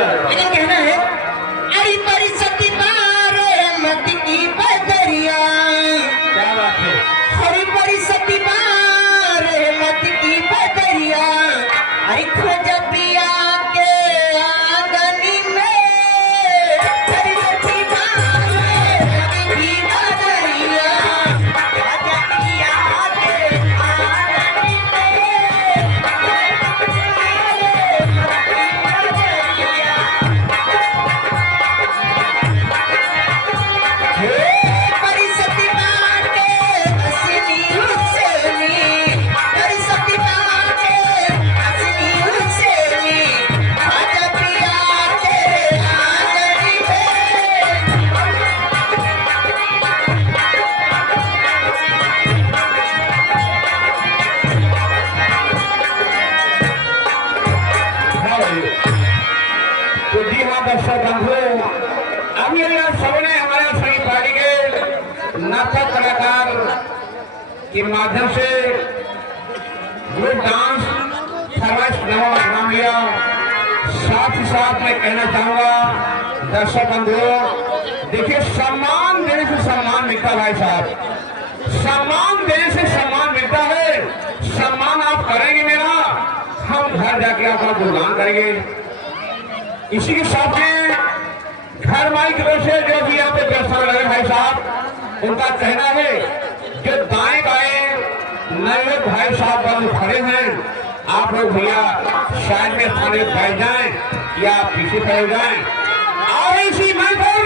लेकिन कहना है अरे परिस्थिति मारे मत की बदरिया। क्या बात है? हरी परिस्थिति मारे मत की बदरिया। अरे खोज पिया के आंगनी में परिस्थिति मारे मत की बदरिया। खोज पिया के आंगनी तो जी हाँ दर्शक बंधु, अभी यहाँ सबने हमारे सभी पार्टी के नाटक कलाकार के माध्यम से ग्रुप डांस फरमाइश नाम लिया। साथ ही साथ मैं कहना चाहूंगा दर्शक बंधुओं, देखिए सम्मान देने से सम्मान मिलता है भाई साहब, सम्मान देने से सम्मान मिलता है। सम्मान आप करेंगे मेरा, हम घर जाके आपका गुणगान करेंगे। इसी के साथ में घर माई की तरफ से जो भी यहाँ पे व्यवस्था लगे भाई साहब, उनका कहना है जो दाएं बाएं नए भाई साहब बंद खड़े हैं, आप लोग भैया शायद में थाने बैठ जाएं या पीछे खड़े जाएं। और इसी मंच पर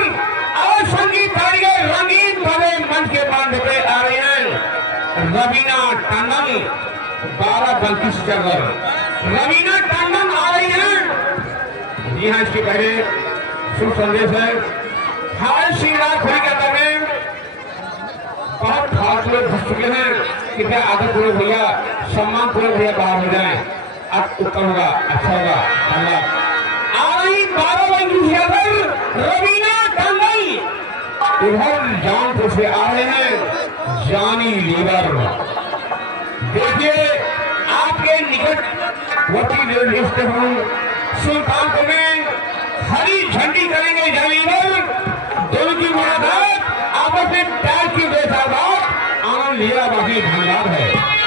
और संगीत कारीगर रंगीन भले मंच के बांध पे आ रहे हैं रवीना टंडन, 12 बल्कि से चल रहे रवीना टंडन आ रही है। जी हाँ, इसके पहले शुभ संदेश है। हाल श्रीनाथपुरी के अंदर में बहुत खास लोग घुस चुके हैं, कृपया आदर पूर्वक भैया सम्मान पूर्वक भैया बाहर हो जाएं, अब उत्तम होगा, अच्छा होगा। धन्यवाद। आ रही 12 रवीना टंडन इधर जौनपुर से आ रहे हैं जानी लीवर। देखिए आपके निकटवर्ती जो स्टेशन सुल्तानपुर में